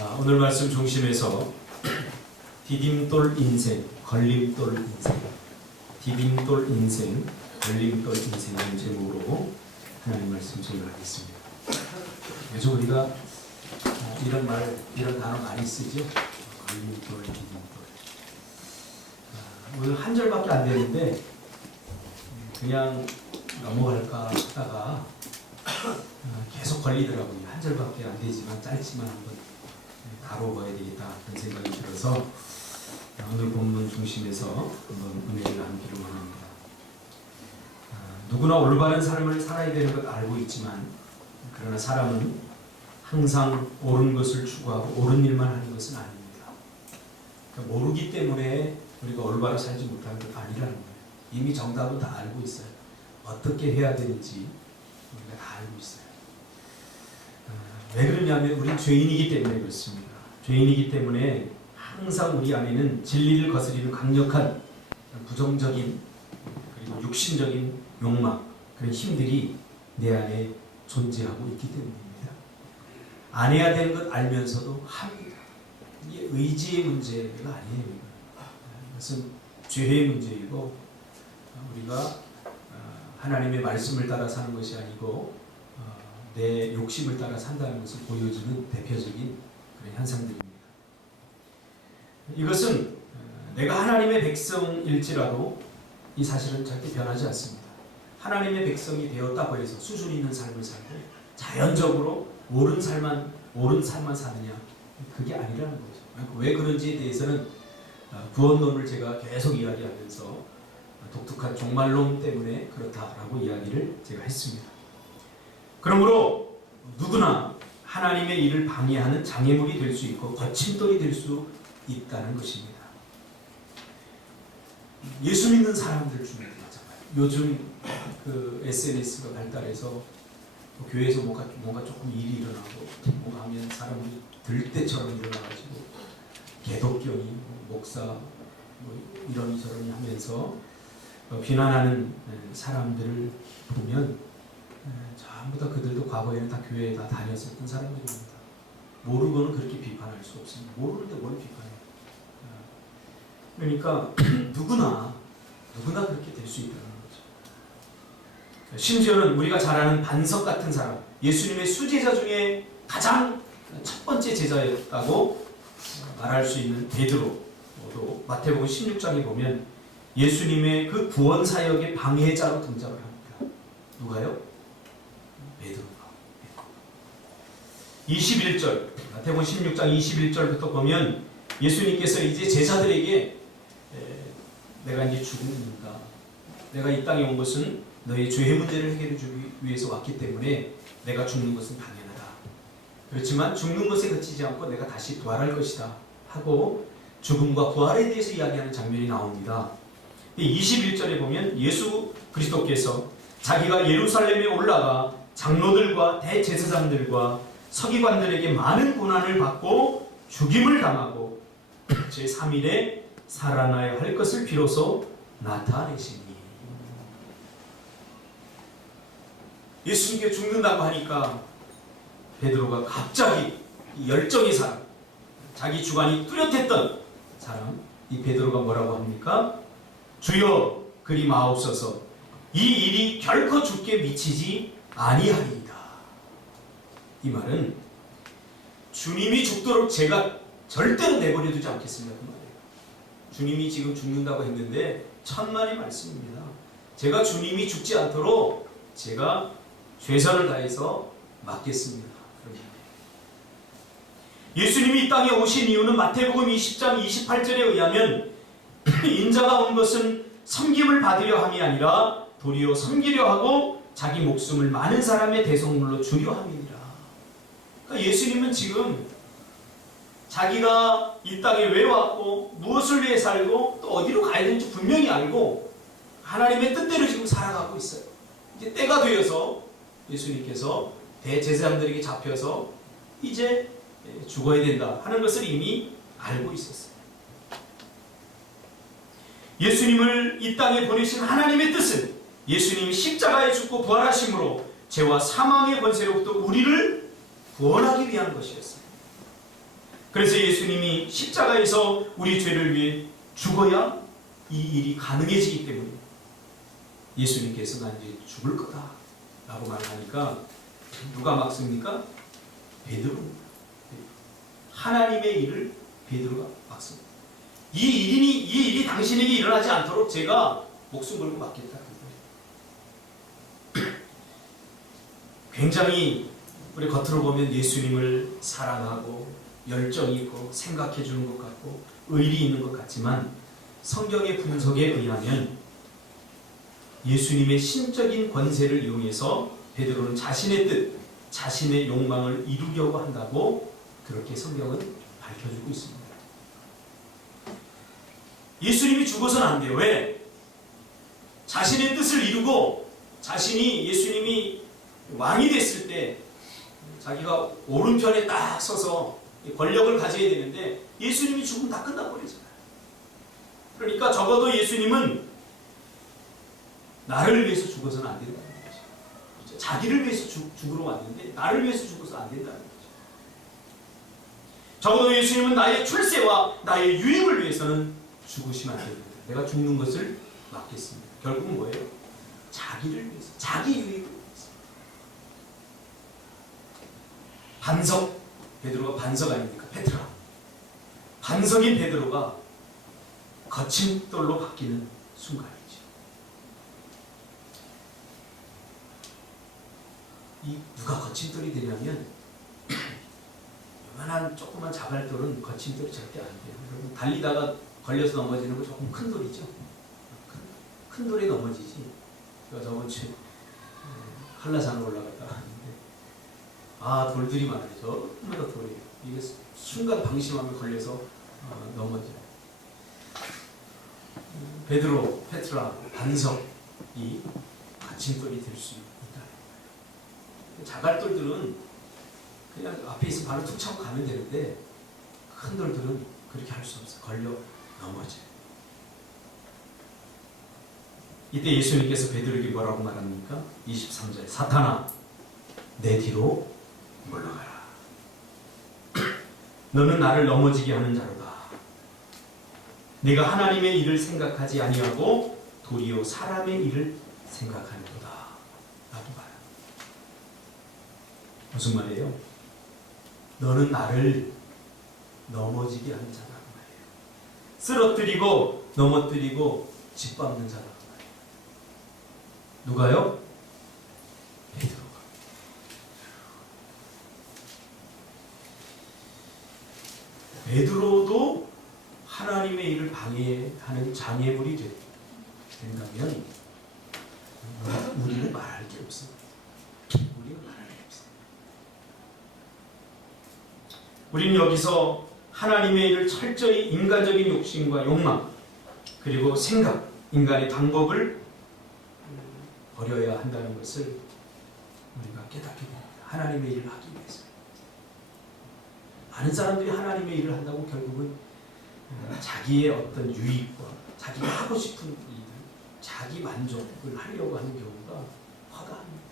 오늘 말씀 중심에서 디딤돌 인생, 걸림돌 인생, 디딤돌 인생, 걸림돌 인생을 제목으로 하나님 말씀 전하겠습니다. 요즘 우리가 이런 단어 많이 쓰죠. 걸림돌, 디딤돌. 오늘 한 절밖에 안 되는데 그냥 넘어갈까 하다가 계속 걸리더라고요. 한 절밖에 안 되지만 짧지만 한번 다뤄봐야 되겠다 그런 생각이 들어서 오늘 본문 중심에서 한번 은혜를 나누기를 원합니다. 누구나 올바른 삶을 살아야 되는 것 알고 있지만 그러나 사람은 항상 옳은 것을 추구하고 옳은 일만 하는 것은 아닙니다. 그러니까 모르기 때문에 우리가 올바로 살지 못하는 것 아니라는 거예요. 이미 정답은 다 알고 있어요. 어떻게 해야 되는지 우리가 다 알고 있어요. 왜 그러냐면 우리 죄인이기 때문에 그렇습니다. 죄인이기 때문에 항상 우리 안에는 진리를 거스리는 강력한 부정적인 그리고 육신적인 욕망, 그런 힘들이 내 안에 존재하고 있기 때문입니다. 안 해야 되는 것 알면서도 합니다. 이게 의지의 문제가 아니에요. 이것은 죄의 문제이고 우리가 하나님의 말씀을 따라 사는 것이 아니고 내 욕심을 따라 산다는 것을 보여주는 대표적인 그런 현상들입니다. 이것은 내가 하나님의 백성일지라도 이 사실은 절대 변하지 않습니다. 하나님의 백성이 되었다고 해서 수준 있는 삶을 살고 자연적으로 옳은 삶만 사느냐, 그게 아니라는 거죠. 왜 그런지에 대해서는 구원론을 제가 계속 이야기하면서 독특한 종말론 때문에 그렇다라고 이야기를 제가 했습니다. 그러므로 누구나 하나님의 일을 방해하는 장애물이 될 수 있고 거침돌이 될 수 있다는 것입니다. 예수 믿는 사람들 중에 요즘 그 SNS가 발달해서 교회에서 뭔가 조금 일이 일어나고 뭔가 하면 사람들이 들때처럼 일어나가지고 개독경이 목사 이러니 하면서 비난하는 사람들을 보면 전부 다 그들도 과거에는 다 교회에 다 다녔었던 사람들입니다. 모르고는 그렇게 비판할 수 없습니다. 모르는데 뭘 비판해요. 그러니까 누구나 그렇게 될 수 있다는 거죠. 심지어는 우리가 잘 아는 반석 같은 사람, 예수님의 수제자 중에 가장 첫 번째 제자였다고 말할 수 있는 베드로도 마태복음 16장에 보면 예수님의 그 구원 사역의 방해자로 등장을 합니다. 누가요? 베드로가. 21절, 마태복음 16장 21절부터 보면 예수님께서 이제 제자들에게 내가 이제 죽는다. 내가 이 땅에 온 것은 너의 죄의 문제를 해결해 주기 위해서 왔기 때문에 내가 죽는 것은 당연하다. 그렇지만 죽는 것에 그치지 않고 내가 다시 부활할 것이다 하고 죽음과 부활에 대해서 이야기하는 장면이 나옵니다. 21절에 보면 예수 그리스도께서 자기가 예루살렘에 올라가 장로들과 대제사장들과 서기관들에게 많은 고난을 받고 죽임을 당하고 제3일에 살아나야 할 것을 비로소 나타내시니. 예수님께 죽는다고 하니까 베드로가 갑자기 열정의 사람, 자기 주관이 뚜렷했던 사람, 이 베드로가 뭐라고 합니까? 주여 그리 마옵소서, 이 일이 결코 죽게 미치지 아니하리이다. 이 말은 주님이 죽도록 제가 절대로 내버려 두지 않겠습니다. 그 말이에요. 주님이 지금 죽는다고 했는데 천만의 말씀입니다. 제가 주님이 죽지 않도록 제가 최선을 다해서 막겠습니다. 예수님이 이 땅에 오신 이유는 마태복음 20장 28절에 의하면 인자가 온 것은 섬김을 받으려 함이 아니라 도리어 섬기려 하고 자기 목숨을 많은 사람의 대속물로 주려 함이니라. 그러니까 예수님은 지금 자기가 이 땅에 왜 왔고 무엇을 위해 살고 또 어디로 가야 되는지 분명히 알고 하나님의 뜻대로 지금 살아가고 있어요. 이제 때가 되어서 예수님께서 대제사장들에게 잡혀서 이제 죽어야 된다 하는 것을 이미 알고 있었어요. 예수님을 이 땅에 보내신 하나님의 뜻은 예수님이 십자가에 죽고 부활하심으로 죄와 사망의 권세로부터 우리를 구원하기 위한 것이었어요. 그래서 예수님이 십자가에서 우리 죄를 위해 죽어야 이 일이 가능해지기 때문에 예수님께서 난 이제 죽을 거다 라고 말하니까 누가 막습니까? 베드로입니다. 하나님의 일을 베드로가 막습니다. 이 일이 당신에게 일어나지 않도록 제가 목숨 걸고 막겠다. 굉장히 우리 겉으로 보면 예수님을 사랑하고 열정이 있고 생각해 주는 것 같고 의리 있는 것 같지만 성경의 분석에 의하면 예수님의 신적인 권세를 이용해서 베드로는 자신의 뜻, 자신의 욕망을 이루려고 한다고 그렇게 성경은 밝혀주고 있습니다. 예수님이 죽어서는 안 돼요. 왜? 자신의 뜻을 이루고 예수님이 왕이 됐을 때 자기가 오른편에 딱 서서 권력을 가져야 되는데 예수님이 죽으면 다 끝나버리잖아요. 그러니까 적어도 예수님은 나를 위해서 죽어서는 안 된다는 거죠. 자기를 위해서 죽으러 왔는데 나를 위해서 죽어서 안 된다는 거죠. 적어도 예수님은 나의 출세와 나의 유익을 위해서는 죽으시면 안 됩니다. 내가 죽는 것을 막겠습니다. 결국은 뭐예요? 자기를 위해서, 자기 유익을 위해서. 반석, 베드로가 반석 아닙니까? 페트라. 반석인 베드로가 거친 돌로 바뀌는 순간이죠. 이 누가 거친 돌이 되냐면 요만한 조그만 자갈돌은 거친 돌이 절대 안 돼요. 여러분 달리다가 걸려서 넘어지는 거 조금 큰 돌이죠. 큰 돌에 넘어지지. 제가 저번 주에 한라산을 올라갔다 왔는데 돌들이 많아요. 정말 돌이에요. 이게 순간 방심하면 걸려서 넘어져요. 베드로, 페트라, 반석이 받침돌이 될 수 있다. 자갈돌들은 그냥 앞에 있으면 바로 툭 차고 가면 되는데 큰 돌들은 그렇게 할 수 없어요. 걸려 넘어져요. 이때 예수님께서 베드로에게 뭐라고 말합니까? 23절 사탄아 내 뒤로 물러가라. 너는 나를 넘어지게 하는 자로다. 네가 하나님의 일을 생각하지 아니하고 도리어 사람의 일을 생각하는도다. 라고 봐요. 무슨 말이에요? 너는 나를 넘어지게 하는 자라고 말이에요. 쓰러뜨리고 넘어뜨리고 짓밟는 자라고 말이에요. 누가요? 베드로가. 베드로도 하나님의 일을 방해하는 장애물이 된다면 우리는 말할 게 없습니다. 우리는 말할 게 없습니다. 우리는 여기서 하나님의 일을 철저히 인간적인 욕심과 욕망 그리고 생각, 인간의 방법을 버려야 한다는 것을 우리가 깨닫게 됩니다. 하나님의 일을 하기 위해서. 많은 사람들이 하나님의 일을 한다고 결국은 자기의 어떤 유익과 자기가 하고 싶은 일들, 자기 만족을 하려고 하는 경우가 허다합니다.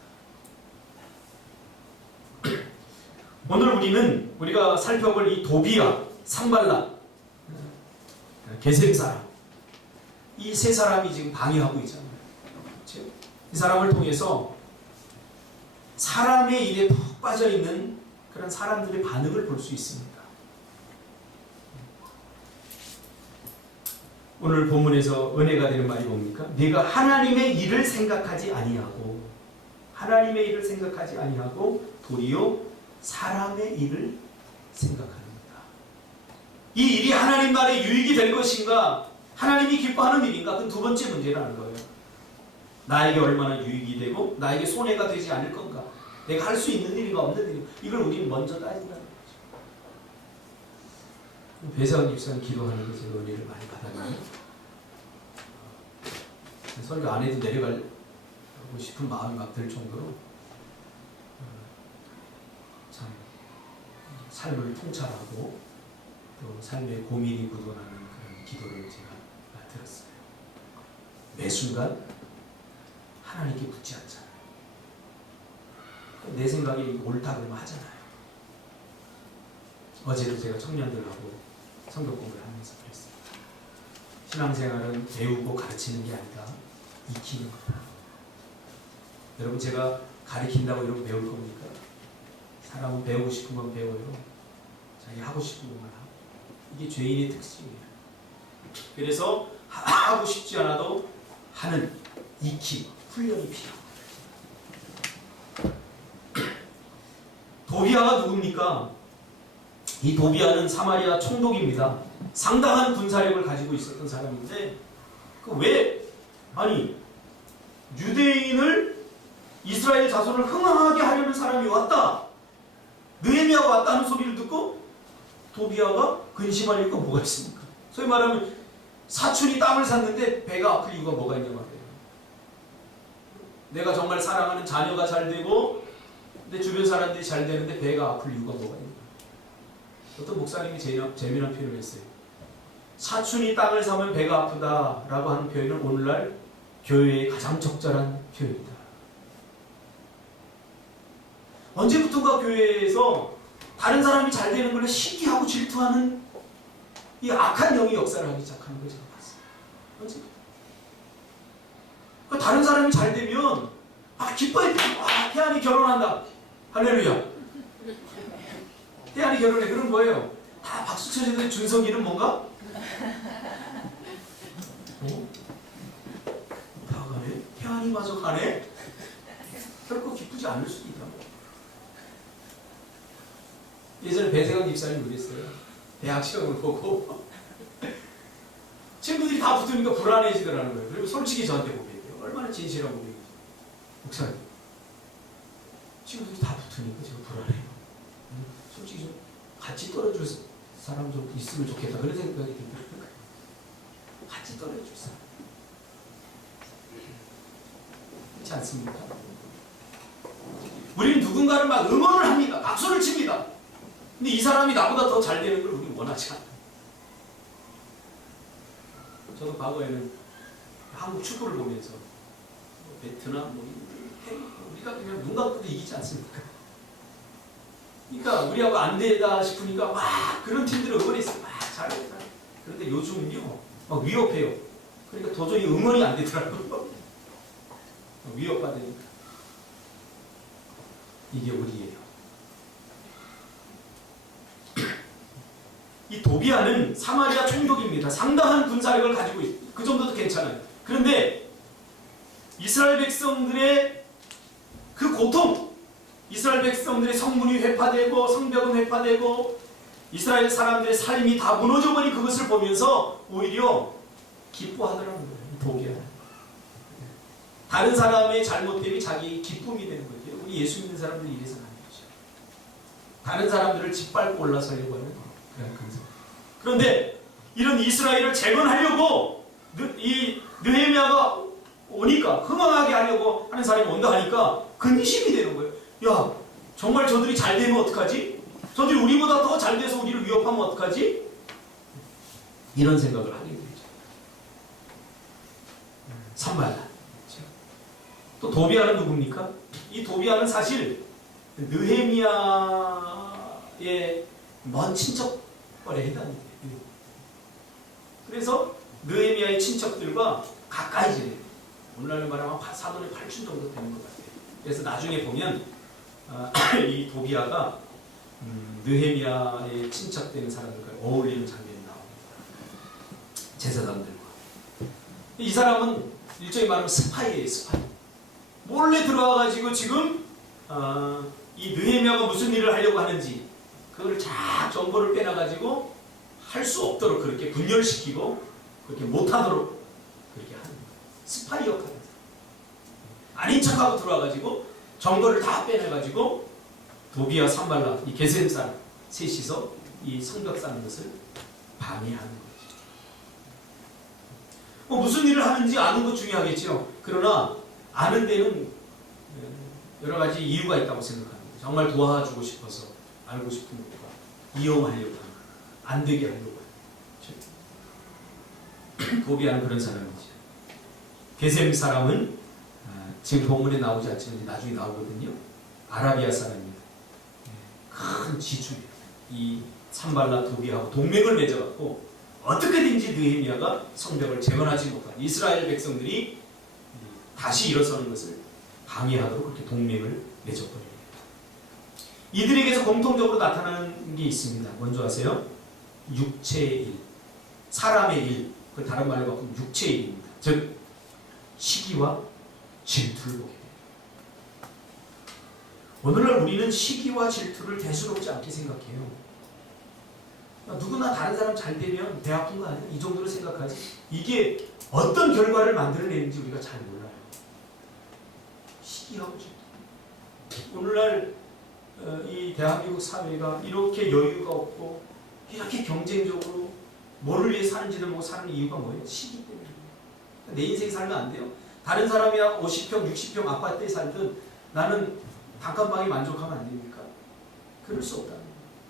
오늘 우리가 살펴볼 이 도비아, 산발락, 게셈 사람, 이 세 사람이 지금 방해하고 있잖아요. 그렇죠? 이 사람을 통해서 사람의 일에 푹 빠져있는 그런 사람들의 반응을 볼 수 있습니다. 오늘 본문에서 은혜가 되는 말이 뭡니까? 네가 하나님의 일을 생각하지 아니하고 도리어 사람의 일을 생각합니다. 이 일이 하나님 나라의 유익이 될 것인가? 하나님이 기뻐하는 일인가? 그 두 번째 문제라는 거예요. 나에게 얼마나 유익이 되고 나에게 손해가 되지 않을 건가? 내가 할 수 있는 일인가 없는 일인가? 이걸 우리는 먼저 따진다는 거죠. 배상훈 집사님 기도하는 게 제가 은혜를 많이 받았는데 설교 안 해도 내려가고 싶은 마음이 막 들 정도로 참 삶을 통찰하고 또 삶의 고민이 묻어나는 그런 기도를 제가 들었어요. 매 순간 하나님께 묻지 않잖아요. 내 생각이 옳다 그러면 하잖아요. 어제도 제가 청년들하고 성경 공부를 하면서 그랬습니다. 신앙생활은 배우고 가르치는 게 아니라 익히는 거다. 여러분, 제가 가르친다고 이러고 배울 겁니까? 사람은 배우고 싶은 건 배워요. 자기 하고 싶은 것만 하고. 이게 죄인의 특징이에요. 그래서 하고 싶지 않아도 하는 익히 훈련이 필요합니다. 도비아가 누굽니까? 이 도비아는 사마리아 총독입니다. 상당한 군사력을 가지고 있었던 사람인데 아니 유대인을 이스라엘 자손을 흥황하게 하려는 사람이 왔다, 느헤미야가 왔다 하는 소리를 듣고 도비아가 근심할 이유가 뭐가 있습니까? 소위 말하면 사촌이 땅을 샀는데 배가 아플 이유가 뭐가 있냐 말이에요. 내가 정말 사랑하는 자녀가 잘 되고 내 주변 사람들이 잘 되는데 배가 아플 이유가 뭐가 있냐. 어떤 목사님이 재미난 표현을 했어요. 사촌이 땅을 사면 배가 아프다라고 하는 표현은 오늘날 교회에 가장 적절한 표현이다. 언제부턴가 교회에서 다른 사람이 잘 되는 걸 시기하고 질투하는 이 악한 영이 역사를 하기 시작하는 걸 제가 봤어요. 언제부터? 그러니까 다른 사람이 잘 되면 기뻐해. 태안이 결혼한다. 할렐루야. 태안이 결혼해. 그럼 뭐예요? 다 박수 쳐주는데 준석이는 뭔가? 다 가네? 태안이 마저 가네? 결코 기쁘지 않을 수도 있다. 예전에 배세강 집사님 그랬어요. 대학 시험을 보고 친구들이 다 붙으니까 불안해지더라는 거예요. 그리고 솔직히 저한테 고백해요. 얼마나 진실한 고백이죠. 목사님, 친구들이 다 붙으니까 제가 불안해요. 솔직히 좀 같이 떨어줄 사람 좀 있으면 좋겠다. 그런 생각이 들더라고요. 같이 떨어줄 사람. 그렇지 않습니까? 우리는 누군가를 막 응원을 합니다. 박수를 칩니다. 근데 이 사람이 나보다 더 잘 되는 걸 우리는 원하지 않아요. 저도 과거에는 한국 축구를 보면서 베트남, 우리가 그냥 눈 감고도 이기지 않습니까? 그러니까 우리하고 안 되다 싶으니까 막 그런 팀들을 응원했어요. 막 잘했다. 그런데 요즘은요, 막 위협해요. 그러니까 도저히 응원이 안 되더라고요. 위협받으니까. 이게 우리예요. 이 도비아는 사마리아 총독입니다. 상당한 군사력을 가지고 있어요. 그 정도도 괜찮아요. 그런데 이스라엘 백성들의 그 고통, 이스라엘 백성들의 성문이 회파되고 성벽은 회파되고 이스라엘 사람들의 삶이 다 무너져버린 그것을 보면서 오히려 기뻐하더라는 거예요. 이 도비아는. 다른 사람의 잘못됨이 자기 기쁨이 되는 거죠. 우리 예수 믿는 사람들이 이래서는 안 되죠. 다른 사람들을 짓밟고 올라서려고 하는 그런데 이런 이스라엘을 재건하려고 이 느헤미야가 오니까 흥황하게 하려고 하는 사람이 온다 하니까 근심이 되는 거예요. 야, 정말 저들이 잘 되면 어떡하지? 저들이 우리보다 더 잘 돼서 우리를 위협하면 어떡하지? 이런 생각을 하게 되죠. 산발란. 또 도비아는 누굽니까? 이 도비아는 사실 느헤미야의 먼 친척벌에 해당이 돼요. 그래서 느헤미야의 친척들과 가까이 지내요. 오늘날로 말하면 4분의 8춘 정도 되는 것 같아요. 그래서 나중에 보면 이 도비아가 느헤미야의 친척되는 사람들과 어울리는 장면이 나옵니다. 제사장들과. 이 사람은 일종의 말하면 스파이예요. 스파이. 몰래 들어와가지고 지금 이 느헤미야가 무슨 일을 하려고 하는지 그걸 쫙 정보를 빼놔가지고 할 수 없도록 그렇게 분열시키고 그렇게 못하도록 그렇게 하는 거예요. 스파이 역할입니다. 아닌 척하고 들어와가지고 정보를 다 빼내가지고 도비아, 산발라, 이 게셈 사람 셋이서 이 성벽 쌓는 것을 방해하는 거죠. 무슨 일을 하는지 아는 것 중요하겠죠. 그러나 아는 데는 여러 가지 이유가 있다고 생각합니다. 정말 도와주고 싶어서 알고 싶은 것과 이용하려고 하는 것, 안 되게 하려고 하는 것. 도비아는 그런 사람이죠. 게셈 사람은 지금 본문에 나오지 않지만 나중에 나오거든요. 아라비아 사람입니다. 큰 지주예요. 이 산발라 도비하고 동맹을 맺어갖고 어떻게든지 느헤미야가 성벽을 재건하지 못한 이스라엘 백성들이 다시 일어서는 것을 방해하도록 그렇게 동맹을 맺어버립니다. 이들에게서 공통적으로 나타나는 게 있습니다. 뭔지 아세요? 육체의 일, 사람의 일, 그 다른 말로 바꾸면 육체의 일입니다. 즉 시기와 질투를 보게 됩니다. 오늘날 우리는 시기와 질투를 대수롭지 않게 생각해요. 누구나 다른 사람 잘 되면 배 아픈 거 아니야? 이 정도로 생각하지. 이게 어떤 결과를 만들어내는지 우리가 잘 몰라요. 시기하고 질투. 오늘날 이 대한민국 사회가 이렇게 여유가 없고 이렇게 경쟁적으로 뭐를 위해 사는지도 모르고 사는 이유가 뭐예요? 시기 때문에. 내 인생 살면 안 돼요. 다른 사람이야 50평, 60평 아파트에 살든 나는 단칸방에 만족하면 안 됩니까? 그럴 수 없다는 거예요.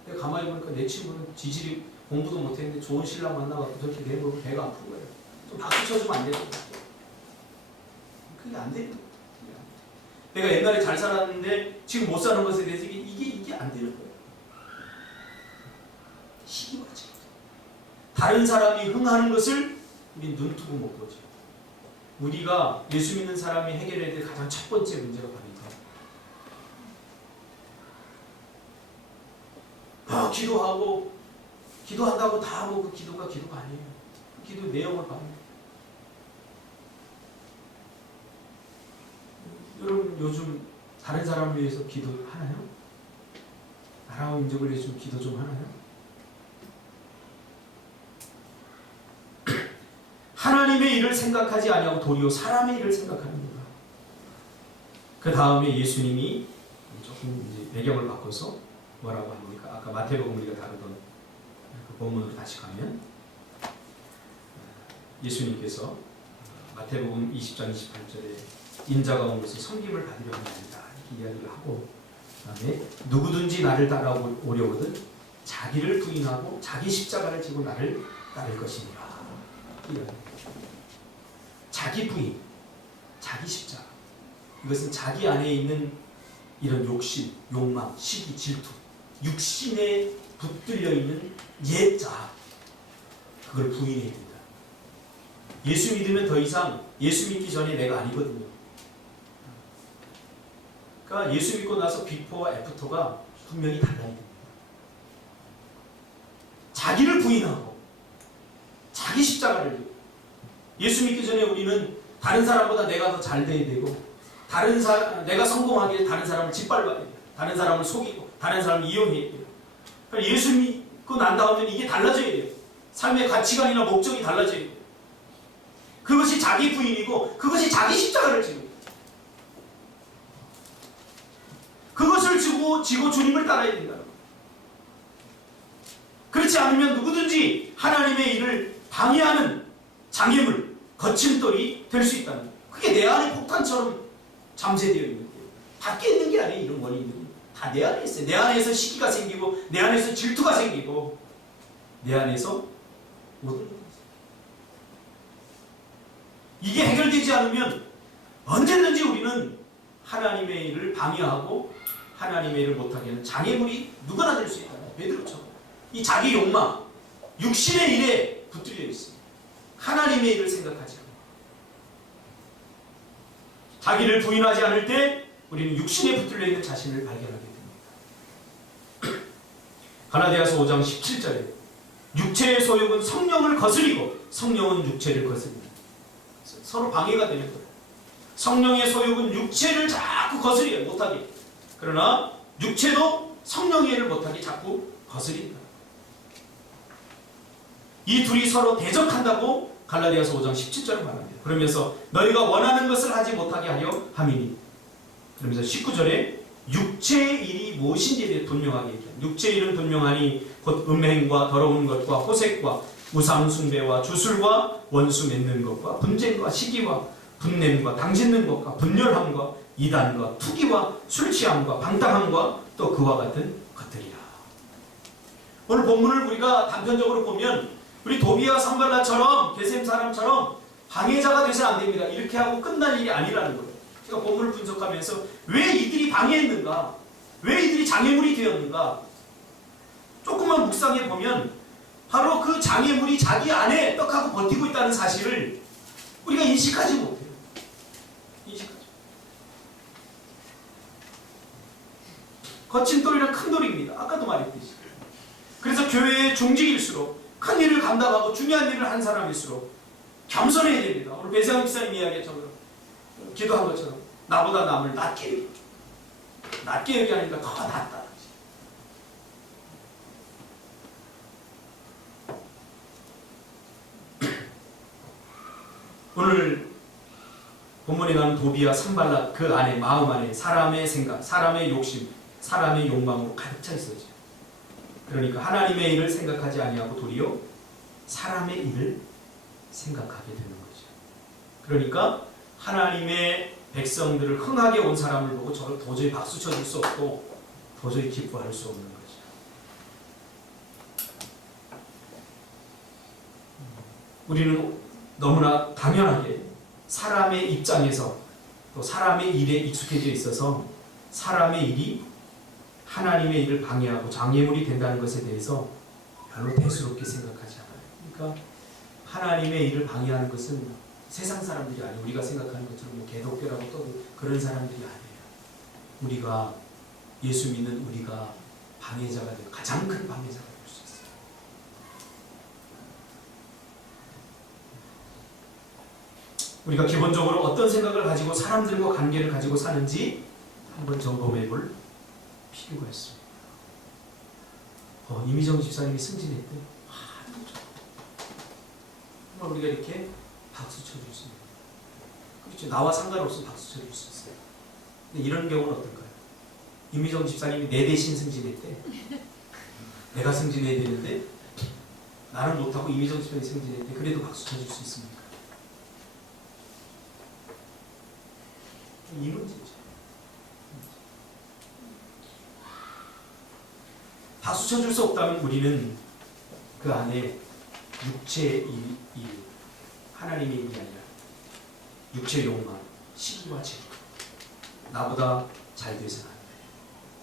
내가 가만히 보니까 내 친구는 지질이 공부도 못했는데 좋은 신랑 만나갖고 저렇게 내보고 배가 아픈 거예요. 좀 박수 쳐주면 안 되는 거예요. 그게 안 되는 거예요. 내가 옛날에 잘 살았는데 지금 못 사는 것에 대해서 이게 안 되는 거예요. 시기가 질투. 다른 사람이 흥하는 것을 우리 눈뜨고 못 보죠. 우리가 예수 믿는 사람이 해결해야 될 가장 첫 번째 문제가 바로 이거. 기도한다고 다 하고 그 기도가 아니에요. 그 기도 내용을 봐요. 여러분 요즘 다른 사람을 위해서 기도하나요? 나라와 민족을 위해서 기도 좀 하나요? 하나님의 일을 생각하지 아니하고 도리어 사람의 일을 생각합니다. 그 다음에 예수님이 조금 이제 배경을 바꿔서 뭐라고 합니까? 아까 마태복음 우리가 다루던 그 본문으로 다시 가면 예수님께서 마태복음 20장 28절에 인자가 온 것은 섬김을 받으려 하는 아니다 이렇게 이야기를 하고 그다음에 누구든지 나를 따라오려거든 자기를 부인하고 자기 십자가를 지고 나를 따를 것이니라. 자기 부인, 자기 십자가. 이것은 자기 안에 있는 이런 욕심, 욕망, 시기, 질투, 육신에 붙들려 있는 옛 자아, 그걸 부인해야 됩니다. 예수 믿으면 더 이상 예수 믿기 전에 내가 아니거든요. 그러니까 예수 믿고 나서 비포와 애프터가 분명히 달라야 됩니다. 자기를 부인하고 자기 십자가를 지고 예수 믿기 전에 우리는 다른 사람보다 내가 더 잘 돼야 되고 내가 성공하기 위해 다른 사람을 짓밟아야 돼요. 다른 사람을 속이고 다른 사람을 이용해야 돼요. 그러니까 예수 믿고 난 다음에 이게 달라져야 돼요. 삶의 가치관이나 목적이 달라져야 돼요. 그것이 자기 부인이고 그것이 자기 십자가를 지고 그것을 지고 주님을 따라야 된다. 그렇지 않으면 누구든지 하나님의 일을 방해하는 장애물, 거침돌이 될 수 있다는 거예요. 그게 내 안에 폭탄처럼 잠재되어 있는 거예요. 밖에 있는 게 아니에요. 이런 원인은 다 내 안에 있어요. 내 안에서 시기가 생기고 내 안에서 질투가 생기고 내 안에서 모든 것이 있어요. 이게 해결되지 않으면 언제든지 우리는 하나님의 일을 방해하고 하나님의 일을 못하게 하는 장애물이 누구나 될 수 있다. 베드로처럼 이 자기 욕망, 육신의 일에 붙들려 있습니다. 하나님의 일을 생각하지 않고 자기를 부인하지 않을 때 우리는 육신에 붙들려 있는 자신을 발견하게 됩니다. 갈라디아서 5장 17절에 육체의 소욕은 성령을 거스리고 성령은 육체를 거스립니다. 서로 방해가 되는 거예요. 성령의 소욕은 육체를 자꾸 거스려요. 못하게. 그러나 육체도 성령의 일을 못하게 자꾸 거스립니다. 이 둘이 서로 대적한다고 갈라디아서 5장 17절을 말합니다. 그러면서 너희가 원하는 것을 하지 못하게 하려 함이니. 그러면서 19절에 육체의 일이 무엇인지에 대해 분명하게 얘기합니다. 육체의 일은 분명하니 곧 음행과 더러운 것과 호색과 우상 숭배와 주술과 원수 맺는 것과 분쟁과 시기와 분냄과 당짓는 것과 분열함과 이단과 투기와 술 취함과 방탕함과 또 그와 같은 것들이라. 오늘 본문을 우리가 단편적으로 보면 우리 도비와 산발라처럼 게셈 사람처럼 방해자가 되서는 안 됩니다. 이렇게 하고 끝날 일이 아니라는 거예요. 제가 본문을 분석하면서 왜 이들이 방해했는가? 왜 이들이 장애물이 되었는가? 조금 조금만 묵상해 보면 바로 그 장애물이 자기 안에 떡하고 버티고 있다는 사실을 우리가 인식하지 못해요. 인식하지. 거친 돌이란 큰 돌입니다. 아까도 말했듯이. 그래서 교회의 종직일수록 큰 일을 감당하고 중요한 일을 한 사람일수록 겸손해야 됩니다. 오늘 배세영 집사님이 이야기했처럼 기도한 것처럼 나보다 남을 낮게 얘기하니까 더 낫다. 오늘 본문에 나오는 도비와 산발락 그 안에 마음 안에 사람의 생각, 사람의 욕심, 사람의 욕망으로 가득 차 있어요. 그러니까 하나님의 일을 생각하지 아니하고 도리어 사람의 일을 생각하게 되는 거죠. 그러니까 하나님의 백성들을 흥하게 온 사람을 보고 저를 도저히 박수 쳐줄 수 없고 도저히 기뻐할 수 없는 거죠. 우리는 너무나 당연하게 사람의 입장에서 또 사람의 일에 익숙해져 있어서 사람의 일이 하나님의 일을 방해하고 장애물이 된다는 것에 대해서 별로 대수롭게 생각하지 않아요. 그러니까 하나님의 일을 방해하는 것은 세상 사람들이 아니에요. 우리가 생각하는 것처럼 뭐 개독교라고 또 그런 사람들이 아니에요. 우리가 예수 믿는 우리가 방해자가 되고 가장 큰 방해자가 될 수 있어요. 우리가 기본적으로 어떤 생각을 가지고 사람들과 관계를 가지고 사는지 한번 점검해 볼 필요가 있습니다. 이미정 집사님이 승진했대. 정말 우리가 이렇게 박수 쳐줄 수 있는. 그렇죠. 나와 상관없이 박수 쳐줄 수 있어요. 근데 이런 경우는 어떨까요? 이미정 집사님이 내 대신 승진했대. 내가 승진해야 되는데 나는 못하고 이미정 집사님이 승진했대. 그래도 박수 쳐줄 수 있습니까? 이 문제죠. 박수 쳐줄 수 없다면 우리는 그 안에 육체의 일, 하나님의 일이 아니라 육체의 욕망, 시기와 질투, 나보다 잘 돼서는 안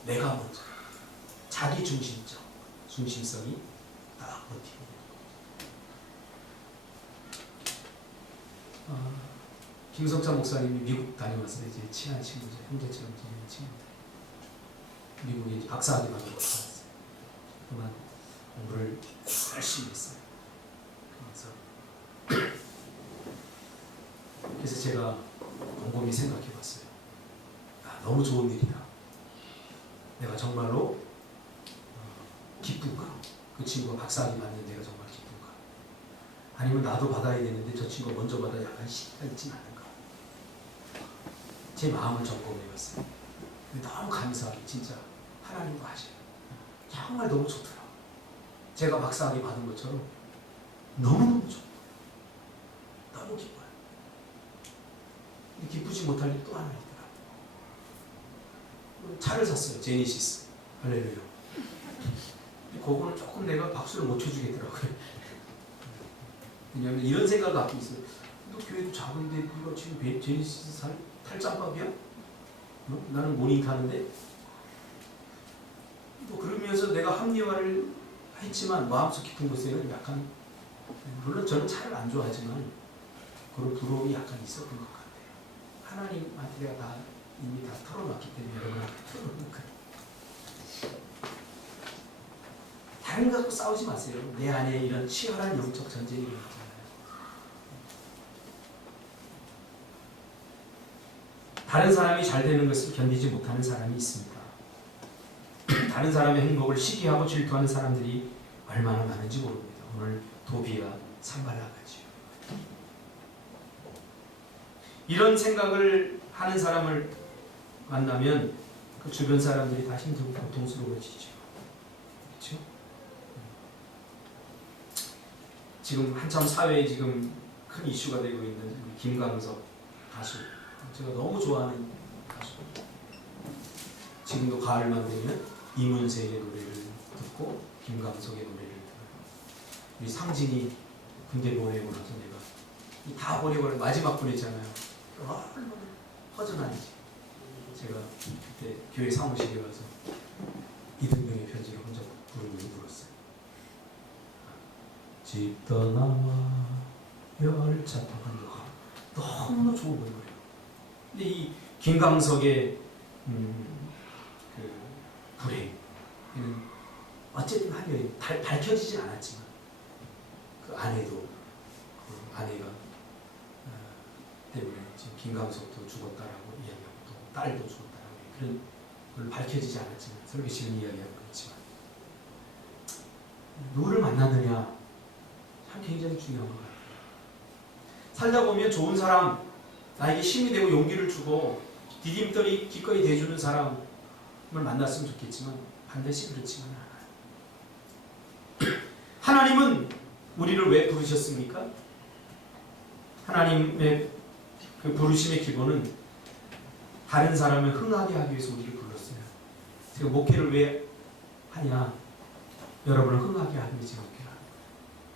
돼. 내가 먼저. 자기 중심성이 딱 버티고 있는 거예요. 김성찬 목사님이 미국 다녀왔을 때 제 친한 친구죠. 형제처럼 지내는 친구인데 미국에 박사학위 받으러 갔어요. 그동안 공부를 열심히 했어요. 그래서 제가 곰곰이 생각해 봤어요. 너무 좋은 일이다. 내가 정말로 기쁜가? 그 친구가 박사학위 받는 내가 정말 기쁜가? 아니면 나도 받아야 되는데 저 친구가 먼저 받아 약간 시기가 있진 않은가? 제 마음을 점검해 봤어요. 너무 감사하게 진짜 하나님도 하셔요. 정말 너무 좋더라고요. 제가 박사학위 받은 것처럼 너무너무 좋아요. 너무 기뻐요. 근데 기쁘지 못할 일 또 하나 있더라고요. 차를 샀어요. 제니시스. 할렐루야. 그거는 조금 내가 박수를 못 쳐주겠더라고요. 왜냐하면 이런 생각을 갖고 있어요. 너 교회도 작은데 네가 지금 제니시스 탈 짬밥이야? 나는 모닝 타는데? 또 그러면서 내가 합리화를 했지만 마음속 깊은 곳에는 약간, 물론 저는 차를 안 좋아하지만 그런 부러움이 약간 있었던 것 같아요. 하나님한테 내가 다 이미 다 털어놨기 때문에 여러분한테 털어놓는 거예요. 다른 거 갖고 싸우지 마세요. 내 안에 이런 치열한 영적 전쟁이 일어나잖아요. 다른 사람이 잘 되는 것을 견디지 못하는 사람이 있습니다. 다른 사람의 행복을 시기하고 질투하는 사람들이 얼마나 많은지 모릅니다. 오늘 도비와 산발락같이요. 이런 생각을 하는 사람을 만나면 그 주변 사람들이 다 힘들고 고통스러워지죠. 그렇죠? 지금 한참 사회에 지금 큰 이슈가 되고 있는 김광석 가수, 제가 너무 좋아하는 가수. 지금도 가을만 되면 이문세의 노래를 듣고 김광석의 노래를 들어요. 우리 상진이 군대 보내고 나서 내가 다 보내고 마지막 보냈잖아요. 허전한지 제가 그때 교회 사무실에 가서 이등병의 편지를 혼자 부르고 울었어요. 집 떠나와 열차 타고 너무나 좋은 거예요. 근데 이 김광석의 그 불행 어쨌든 하여튼 밝혀지진 않았지만 그 아내도 그 아내가 때문에 지금 김광석도 죽었다라고 이야기하고 또 딸도 죽었다라고 그런 걸 밝혀지지 않았지만 설교식은 이야기하고 그렇지만 누구를 만나느냐 참 굉장히 중요한 것 같아요. 살다 보면 좋은 사람, 나에게 힘이 되고 용기를 주고 디딤돌이 기꺼이 대주는 사람을 만났으면 좋겠지만 반드시 그렇지만 않아요. 하나님은 우리를 왜 부르셨습니까? 하나님의 그 부르심의 기본은 다른 사람을 흥하게 하기 위해서 우리를 불렀어요. 제가 목회를 왜 하냐? 여러분을 흥하게 하기 위해서 목회를 합니다.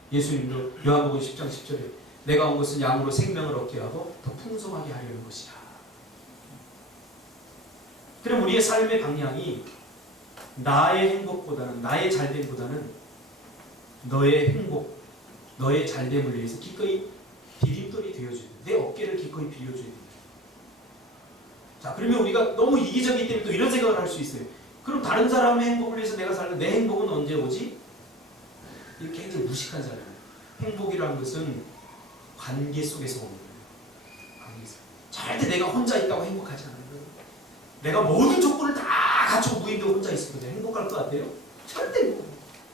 예수님도 요한복음 10장 10절에 내가 온 것은 양으로 생명을 얻게 하고 더 풍성하게 하려는 것이야. 그럼 우리의 삶의 방향이 나의 행복보다는 나의 잘됨보다는 너의 행복, 너의 잘됨을 위해서 기꺼이 디딤돌이 되어줘야 돼. 내 어깨를 기꺼이 빌려줘야 돼. 자, 그러면 우리가 너무 이기적이기 때문에 또 이런 생각을 할 수 있어요. 그럼 다른 사람의 행복을 위해서 내가 살면 내 행복은 언제 오지? 이렇게 굉장히 무식한 사람이에요. 행복이라는 것은 관계 속에서 오는 거예요. 관계에서. 절대 내가 혼자 있다고 행복하지 않아요. 내가 모든 조건을 다 갖추고 무인도 혼자 있으면 행복할 것 같아요? 절대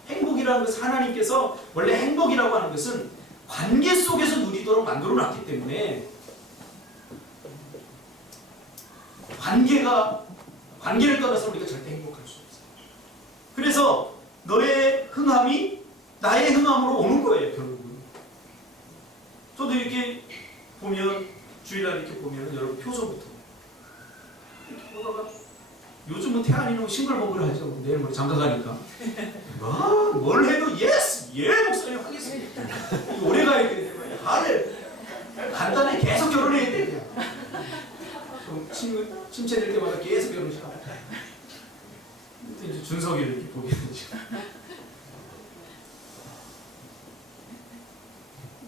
행복이라는 것은 하나님께서 원래 행복이라고 하는 것은 관계 속에서 누리도록 만들어 놨기 때문에 관계를 떠나서 우리가 절대 행복할 수 없어요. 그래서 너의 흥함이 나의 흥함으로 오는 거예요, 결국은. 저도 이렇게 보면, 주일날 이렇게 보면 여러분 표정부터 이렇게 보다가 요즘은 태안이는 싱글벙글하죠. 내일 모레 장가가니까. 뭘 해도 예스! 예! 목사님 하겠습니다. 오래 가야 되는데 간단하게 계속 결혼해야 돼. 침체될 때마다 계속 결혼식 하고. 이제 준석이를 이렇게 보게 되죠.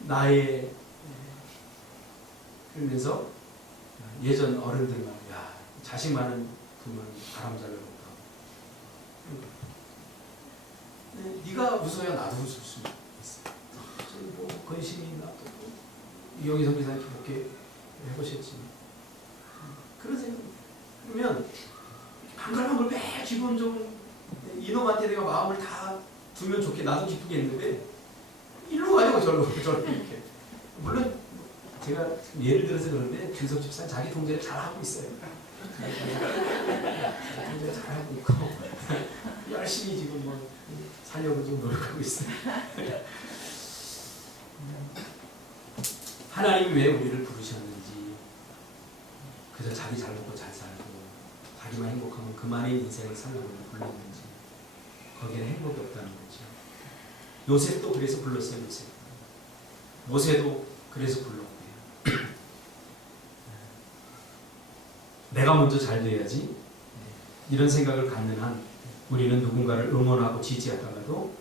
나의 그러면서 예전 어른들만 야 자식 많은 부모는 바람 잘 나온다. 네가 웃어야 나도 웃을 수 있어. 저기 뭐 근심이 있나 또 이영희 선교사 이렇게 볼게 해보셨지. 그런 생각. 그러면 한글한글 매 기분 좀 이놈한테 내가 마음을 다 두면 좋게 나도 기쁘겠는데 일로 가요 저로 이렇게. 물론 제가 예를 들어서 그런데 준석 집사는 자기 통제를 잘 하고 있어요. 통제를 잘 하고 있고 열심히 지금 뭐 살려고 좀 노력하고 있어요. 하나님이 왜 우리를 부르셨는지, 그저 자기 잘 먹고 잘 살고 자기만 행복하면 그만의 인생을 살려고 불렀는지, 거기에는 행복이 없다는 거죠. 요셉도 그래서 불렀어요. 요셉. 모세도 그래서 불렀고요. 내가 먼저 잘 돼야지, 이런 생각을 갖는 한 우리는 누군가를 응원하고 지지하다가도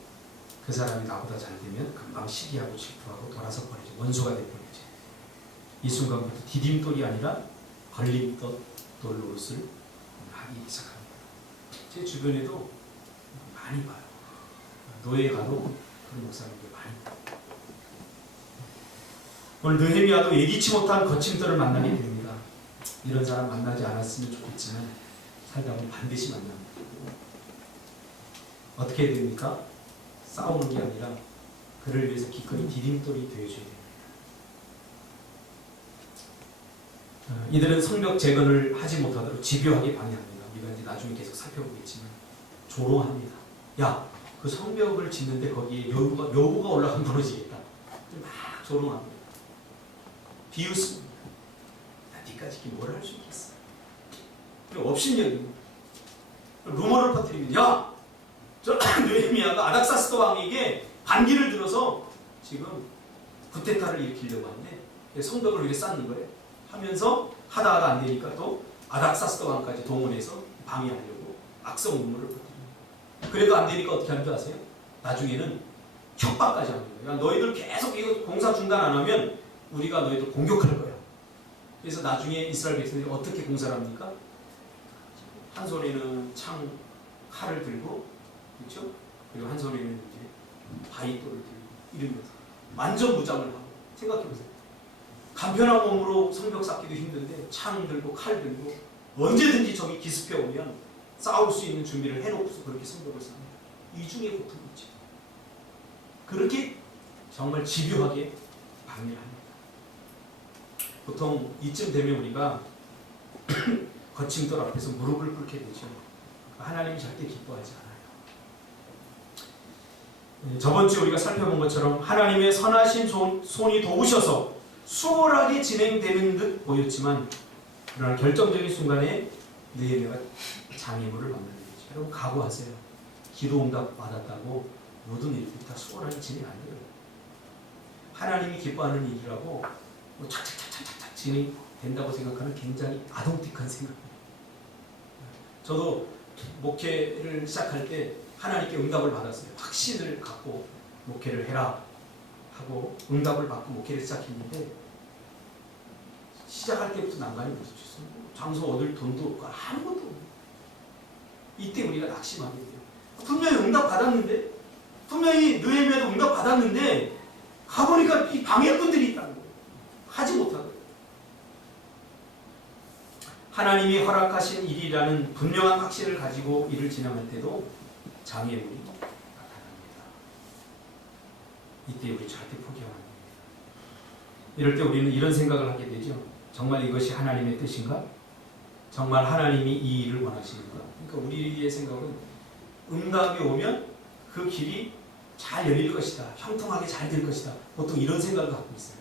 그 사람이 나보다 잘 되면 금방 시기하고 질투하고 돌아서 버리죠. 원수가 돼버리죠. 이 순간부터 디딤돌이 아니라 걸림돌 노릇을 하기 시작합니다. 제 주변에도 많이 봐요. 노예 가도 그런 목사님들 많이 봐요. 오늘 느헤미야도 예기치 못한 거침들을 만나게 됩니다. 이런 사람 만나지 않았으면 좋겠지만 살다 보면 반드시 만납니다. 어떻게 해야 됩니까? 싸우는 게 아니라 그를 위해서 기꺼이 디딤돌이 되어줘야 됩니다. 이들은 성벽 재건을 하지 못하도록 집요하게 방해합니다. 우리가 이제 나중에 계속 살펴보겠지만 조롱합니다. 야, 그 성벽을 짓는데 거기에 여우가 올라가면 무너지겠다. 막 조롱합니다. 비웃습니다. 야, 니까지 뭘 할 수 있겠어? 업신여깁니다. 루머를 퍼뜨립니다. 야, 저 느헤미야가 아닥사스도 왕에게 반기를 들어서 지금 구테타를 일으키려고 하는데 성벽을 위해 쌓는 거예요. 하면서 하다가 안 되니까 또 아닥사스도 왕까지 동원해서 방해하려고 악성 음모를 퍼뜨립니다. 그래도 안 되니까 어떻게 하는 줄 아세요? 나중에는 협박까지 하는 거예요. 그러니까 너희들 계속 이거 공사 중단 안 하면 우리가 너희들 공격할 거야. 그래서 나중에 이스라엘 백성들이 어떻게 공사를 합니까? 한 손에는 창, 칼을 들고, 그렇죠? 그리고 한 손에는 이제 바위돌을 들고 이런 거죠. 완전 무장을 하고. 생각해보세요. 간편한 몸으로 성벽 쌓기도 힘든데 창 들고 칼 들고 언제든지 저기 기습해 오면 싸울 수 있는 준비를 해놓고서 그렇게 성벽을 쌓습니다. 이중의 고통이죠. 그렇게 정말 집요하게 방해합니다. 보통 이쯤 되면 우리가 거침돌 앞에서 무릎을 꿇게 되죠. 하나님이 절대 기뻐하지 않아요. 저번 주에 우리가 살펴본 것처럼 하나님의 선하신 손이 도우셔서 수월하게 진행되는 듯 보였지만 그러나 결정적인 순간에 느헤미야가 장애물을 만나게 되죠. 여러분 각오하세요. 기도 응답 받았다고 모든 일들이 다 수월하게 진행 안 돼요. 하나님이 기뻐하는 일이라고 뭐 착착착착착 진행된다고 생각하는 굉장히 아동틱한 생각입니다. 저도 목회를 시작할 때 하나님께 응답을 받았어요. 확신을 갖고 목회를 해라 하고 응답을 받고 목회를 시작했는데 시작할 때부터 난간이 무섭셨어요. 장소 얻을 돈도 없고 아무것도 없고 이때 우리가 낙심하게 돼요. 분명히 응답 받았는데 분명히 느헤미야도 응답 받았는데 가보니까 이 방해꾼들이 있다는 거예요. 하지 못한 거예요. 하나님이 허락하신 일이라는 분명한 확신을 가지고 일을 진행할 때도 장애물이 나타납니다. 이때 우리 절대 포기하면 안 됩니다. 이럴 때 우리는 이런 생각을 하게 되죠. 정말 이것이 하나님의 뜻인가? 정말 하나님이 이 일을 원하시는가? 그러니까 우리의 생각은 응답이 오면 그 길이 잘 열릴 것이다. 형통하게 잘 될 것이다. 보통 이런 생각을 갖고 있어요.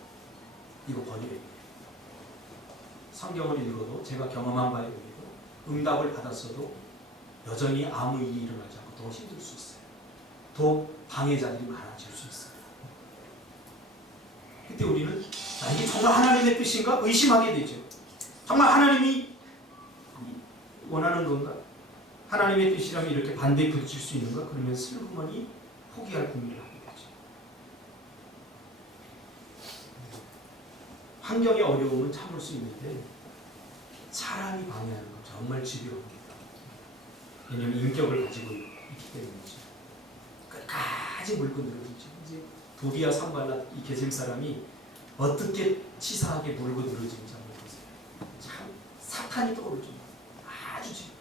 이거 버려야 돼요. 성경을 읽어도 제가 경험한 바에 의해서 응답을 받았어도 여전히 아무 일이 일어나지 않고 더 힘들 수 있어요. 더 방해자들이 많아질 수 있어요. 그때 우리는 이게 정말 하나님의 뜻인가? 의심하게 되죠. 정말 하나님이 원하는 건가? 하나님의 뜻이라면 이렇게 반대에 부딪힐 수 있는가? 그러면 슬그머니 포기할 고민을 하게 되죠. 환경의 어려움은 참을 수 있는데 사람이 방해하는 건 정말 집요합니다. 왜냐하면 인격을 가지고 있기 때문이죠. 끝까지 물고 늘어지죠. 이제 도비아 산발랏 이 게셈 사람이 어떻게 치사하게 물고 늘어지는지 한번 보세요. 참 사탄이 떠오르죠. 아주 집요.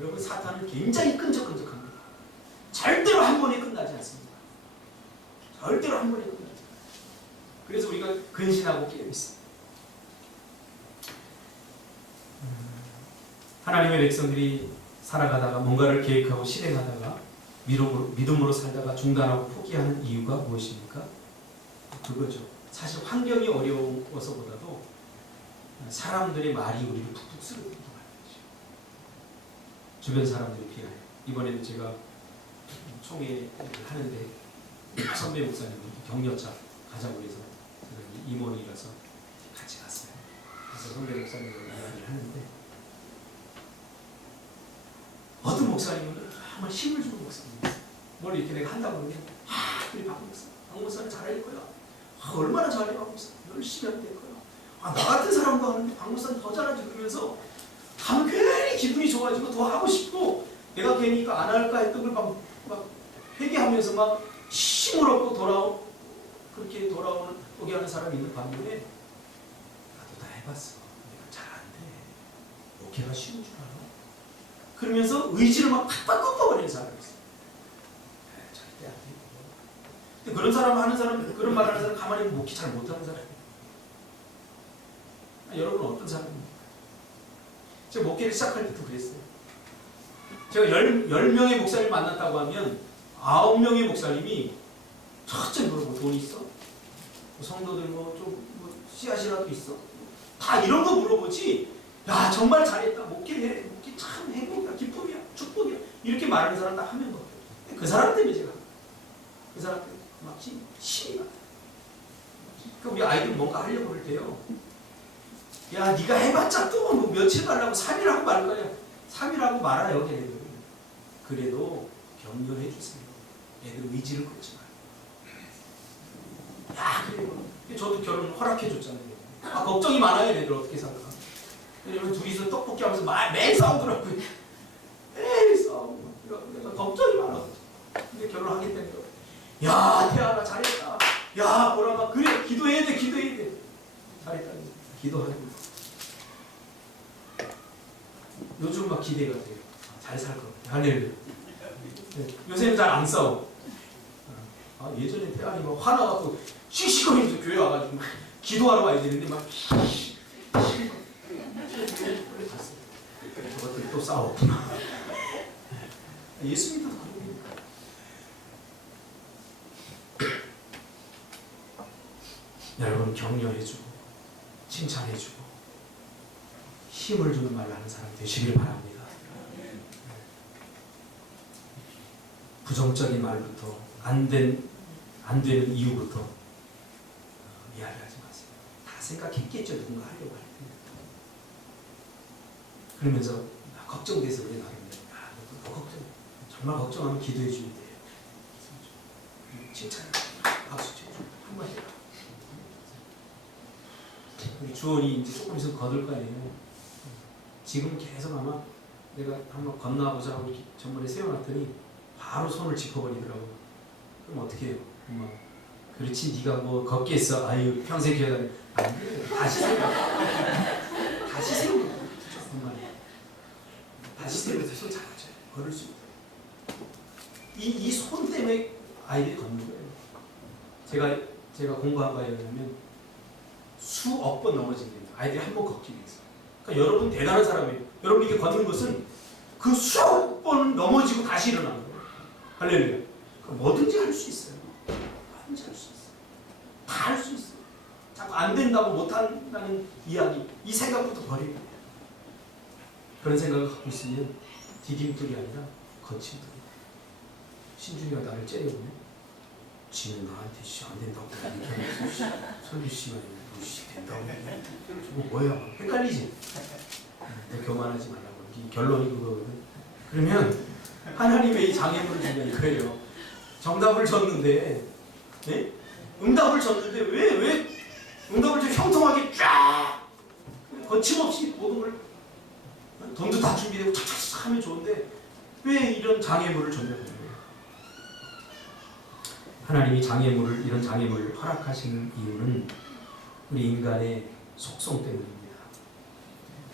여러분 사탄은 굉장히 끈적끈적합니다. 절대로 한 번에 끝나지 않습니다. 절대로 한 번에 끝나지 않습니다. 그래서 우리가 근신하고 깨어있습니다. 하나님의 백성들이 살아가다가 뭔가를 계획하고 실행하다가 믿음으로 살다가 중단하고 포기하는 이유가 무엇입니까? 그거죠. 사실 환경이 어려워서보다도 사람들의 말이 우리를 푹푹 쓰러뜨리게 만들죠. 주변 사람들이 필요해요. 이번에도 제가 총회를 하는데 선배 목사님이 격려차 가자고 해서 제가 임원이라서 같이 갔어요. 그래서 선배 목사님과 이야기를 하는데 어떤 목사님은 정말 힘을 주는 목사님이었어요. 뭘 이렇게 내가 한다고 그러면 우리 박 목사는 잘할 거야. 얼마나 잘해 박 목사. 열심히 하면 될 거야. 나 같은 사람도 하는데 박 목사는 더 잘하지 그러면서 가면 괜히 기분이 좋아지고 더 하고 싶고 내가 괜히 안 할까 했던 걸 막 회개하면서 막 힘을 얻고 그렇게 돌아오는 포기하는 사람이 있는 반면에 나도 다 해봤어. 내가 잘 안 돼. 목회가 쉬운 줄 알아. 그러면서 의지를 막 팍팍 꺾어버리는 사람이 있어요. 절대 안 돼요. 근데 그런 사람 하는 사람, 그런 말 하는 사람 가만히 목회 잘 못하는 사람이에요. 여러분은 어떤 사람입니까? 제가 목회를 시작할 때도 그랬어요. 제가 10명의 목사님 만났다고 하면 9명의 목사님이 첫째 물어보고 돈 있어? 성도들 좀 씨앗이라도 있어? 다 이런 거 물어보지. 야 정말 잘했다. 목회 참 행복이야. 기쁨이야. 축복이야. 이렇게 말하는 사람 딱 한 명도 없어요. 그 사람 때문에 제가 그 사람 때문에 막 힘이 나요. 그러니까 우리 아이들 뭔가 하려고 그럴 때요. 야 네가 해봤자 또 뭐 며칠 가려고 3일하고 말 거야. 3일하고 말아요 걔네들. 그래도 격려해 주세요. 애들 의지를 걷지 마요. 아버지도 결혼 허락해 줬잖아요. 걱정이 많아요. 애들 어떻게 살까. 왜냐면 둘이서 떡볶이 하면서 매일 싸우더라고요. 매일 싸우고. 내가 걱정이 많아. 근데 결혼하겠다니까. 야, 태아나 잘했다. 야, 보람아, 그래, 기도해야 돼. 잘했다. 기도하고. 요즘 막 기대가 돼요. 잘 살 것 같아. 할렐루야. 요새는 잘 안 싸워. 예전에 태아니 막 화나갖고 씩씩거리면서 교회 와가지고 기도하러 와야 되는데 막 저것들이 또 싸웠구나. 예수 믿어도 그런 게 여러분 격려해주고 칭찬해주고 힘을 주는 말을 하는 사람 되시길 바랍니다. 부정적인 말부터 안 되는 이유부터 이야기하지 마세요. 다 생각했겠죠. 누군가 하려고 할 텐데. 그러면서 걱정돼서 우리 나름대로 너 걱정. 정말 걱정하면 기도해 주면 돼요. 칭찬, 박수 쳐주고 한마디. 우리 주원이 이제 조금 있으면 거들 거 아니에요. 지금 계속 아마 내가 한번 건너보자 하고 전번에 세워놨더니 바로 손을 짚어버리더라고. 그럼 어떻게 해요? 엄마. 그렇지, 네가 뭐 걷겠어. 아유, 평생 기어다니. 안 돼. 다시 세우고. 엄마. 다시 세우면서 손 잡아줘요. 걸을 수 있다. 이 손 때문에 아이들이 걷는 거예요. 제가 공부한 바에 의하면 수억 번 넘어진 겁니다. 아이들이 한 번 걷기 위해서. 그러니까 여러분 대단한 사람이에요. 여러분 이게 걷는 것은 그 수억 번 넘어지고 다시 일어나는 거예요. 할렐루야. 뭐든지 할 수 있어요. 뭐든지 할 수 있어요. 다 할 수 있어요. 자꾸 안 된다고 못한다는 이야기, 이 생각부터 버리는 거예요. 그런 생각을 갖고 있으면 디딤돌이 아니라 거침돌이. 신중이가 나를 째려보면 지는 나한테 안 된다고 설교 씨가 된다고 저거 뭐야? 헷갈리지? 너 교만하지 말라고. 결론이 그거거든. 그러면 하나님의 이 장애물을 주면 이거예요. 정답을 줬는데, 네? 응답을 줬는데 왜 응답을 좀 형통하게 쫙 거침없이 모든 걸 돈도 다 준비되고 착착착 하면 좋은데 왜 이런 장애물을 줬냐고. 하나님이 이런 장애물을 허락하시는 이유는 우리 인간의 속성 때문입니다.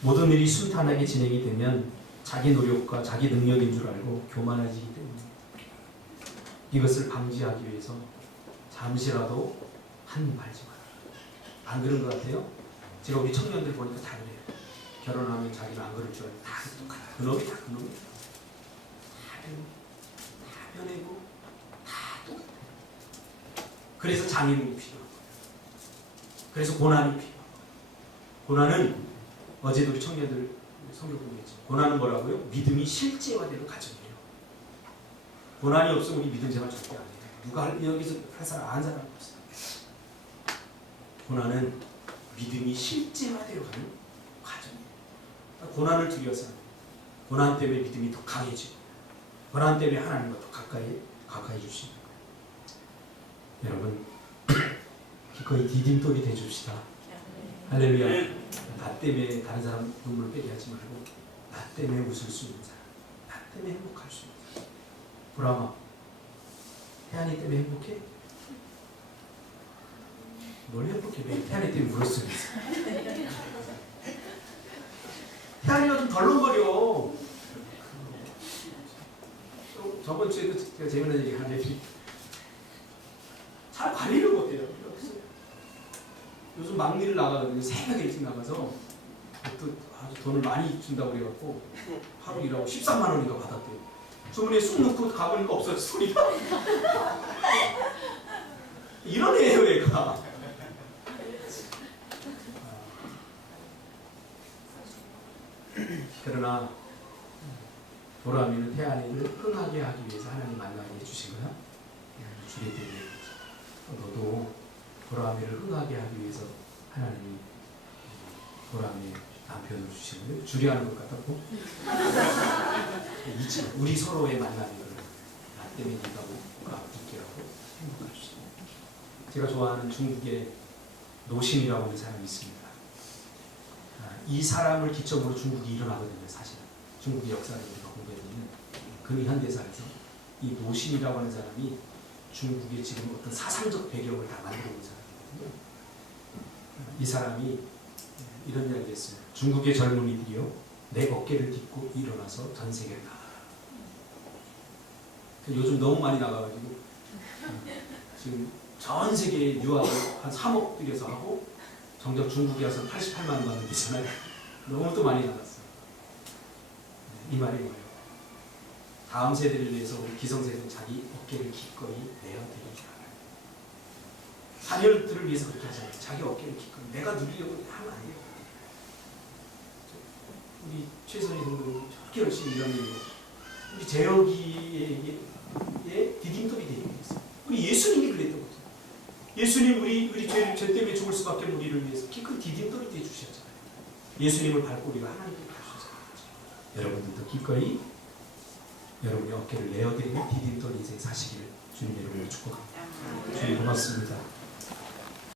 모든 일이 순탄하게 진행이 되면 자기 노력과 자기 능력인 줄 알고 교만해지기 때문입니다. 이것을 방지하기 위해서 잠시라도 한입 팔지 마라. 안 그런 것 같아요? 제가 우리 청년들 보니까 다 그래요. 결혼하면 자기는 안 그럴 줄 알고 다 똑같아. 그놈이 다 변해고 다 똑같아. 그래서 장애물이 필요한 거예요. 그래서 고난이 필요한 거예요. 고난은 어제도 우리 청년들 성경 공부했죠. 고난은 뭐라고요? 믿음이 실제화되는 과정이에요. 고난이 없으면 우리 믿음 생활 절대 안 해요. 누가 여기서 할 사람 아는 사람 없어요. 고난은 믿음이 실제화되어 가는 과정이에요. 그러니까 고난을 두려워서 고난 때문에 믿음이 더 강해지고 고난 때문에 하나님과 더 가까이 주시는 거예요. 여러분 기꺼이 디딤돌이 되줍시다. 할렐루야. 나 때문에 다른 사람 눈물 빼게 하지 말고 나 때문에 웃을 수 있는 사람, 나 때문에 행복할 수 있는 사람. 보람아, 태안이 때문에 행복해? 뭘 행복해? 왜 태안이 때문에 울었어? 태안이가 좀 덜렁거려. 저번 주에도 제가 재미난 얘기 하는데 잘 관리를 못해요. 요즘 막리를 나가거든요. 새벽에 일찍 나가서 또 아주 돈을 많이 준다고 그래갖고 하루 일하고 13만 원인가 받았대요. 주머니에 쑥 넣고 가보니까 없어졌어. 소리가. 이런 애예요 얘가. 그러나 보람이는 태안이를 흥하게 하기 위해서 하나님 만나게 해주신 거야. 주례 때문에. 너도 보람이를 흥하게 하기 위해서 하나님이 보람이 남편을 주시는 거예요. 주례하는 것 같았고 우리 서로의 만남이 나 때문에 네가 웃게 하고 행복할 수 있어요. 제가 좋아하는 중국의 노신이라고 하는 사람이 있습니다. 이 사람을 기점으로 중국이 일어나거든요. 사실은 중국의 역사를 우리가 공부해보면 근현대사에서 이 노신이라고 하는 사람이 중국의 지금 어떤 사상적 배경을 다 만들어 온 사람이거든요. 이 사람이 이런 이야기를 했어요. 중국의 젊은이들이요, 내 어깨를 딛고 일어나서 전 세계를 나가라. 요즘 너무 많이 나가가지고 지금 전 세계에 유학을 한 3억 들여서 하고 정작 중국에 와서 88만 원 받는 데잖아요. 너무 또 많이 나갔어요. 이 말이 뭐예요? 다음 세대를 위해서 우리 기성세대는 자기 어깨를 기꺼이 내어 드리지 않아요. 자녀들을 위해서 그렇게 하잖아요. 자기 어깨를 기꺼이 내가 누리려고 하면 안 돼요. 우리 최선희 성도 저렇게 열심히 일하는 우리 재혁이의 디딤돌이 되는 게 있어요. 우리 예수님이 그랬던 거죠. 예수님 우리 죄 때문에 죽을 수밖에 없는 우리를 위해서 키 큰 디딤돌이 되어 주셨잖아요. 예수님을 밟고 우리가 하나님께 갈 수 있잖아요. 여러분들도 기꺼이 여러분의 어깨를 내어드리는 디딤돌 인생 사시기를 주님 이름으로 축복합니다. 주님 고맙습니다.